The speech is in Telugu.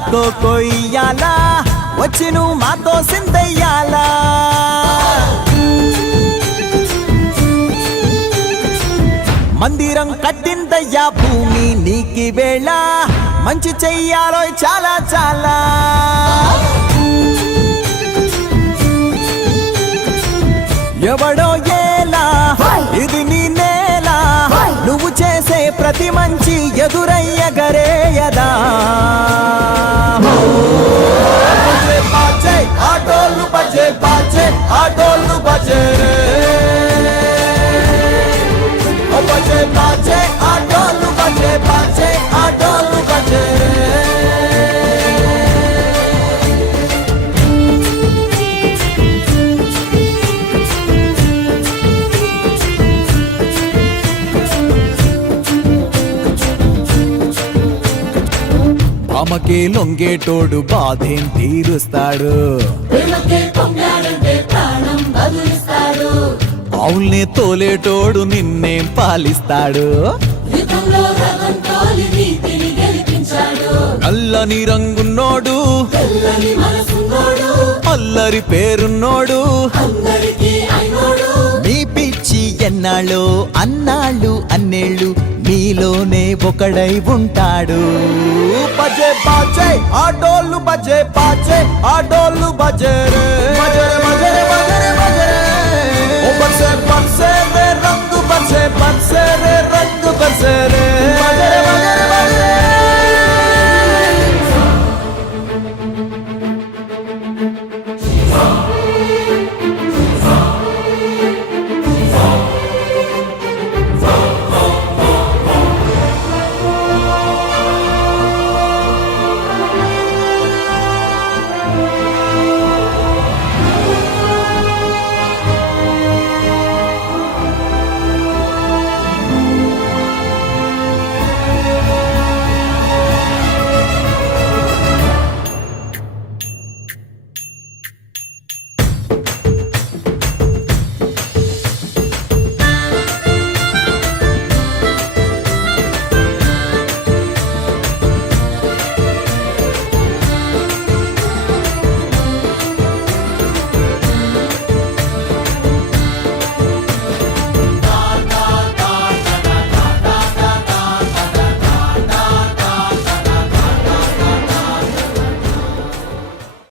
కొయ్యాలా వచ్చి నువ్వు మాతో సిందయ్యాలా మందిరం కట్టిందయ్యా భూమి నీకి వేళ మంచి చెయ్యాలో చాలా చాలా ఎవడో ఏలా ఇది నీ నేల నువ్వు చేసే ప్రతి మంచి ఎదురయ్యగరేయదా ఆటోలు బజే బాజే ఆటోలు బజే బజే బాజే ఆటోలు బజే బాజే ఆటోలు బజే అమ్మకే లొంగేటోడు బాధేం తీరుస్తాడు అవుల్నే తోలేటోడు నిన్నేం పాలిస్తాడు నల్లని రంగున్నోడు అల్లరి పేరున్నోడు మీ పిచ్చి ఎన్నాళ్ళు అన్నాళ్ళు అన్నేళ్ళు మీలోనే ఒకడై ఉంటాడు బజే బాజే ఆటోలు బజే బాజే ఆటోలు బజే రే బజే బర్సే బర్సే రే రంగు బర్సే బర్సే రే రంగు బర్సే రే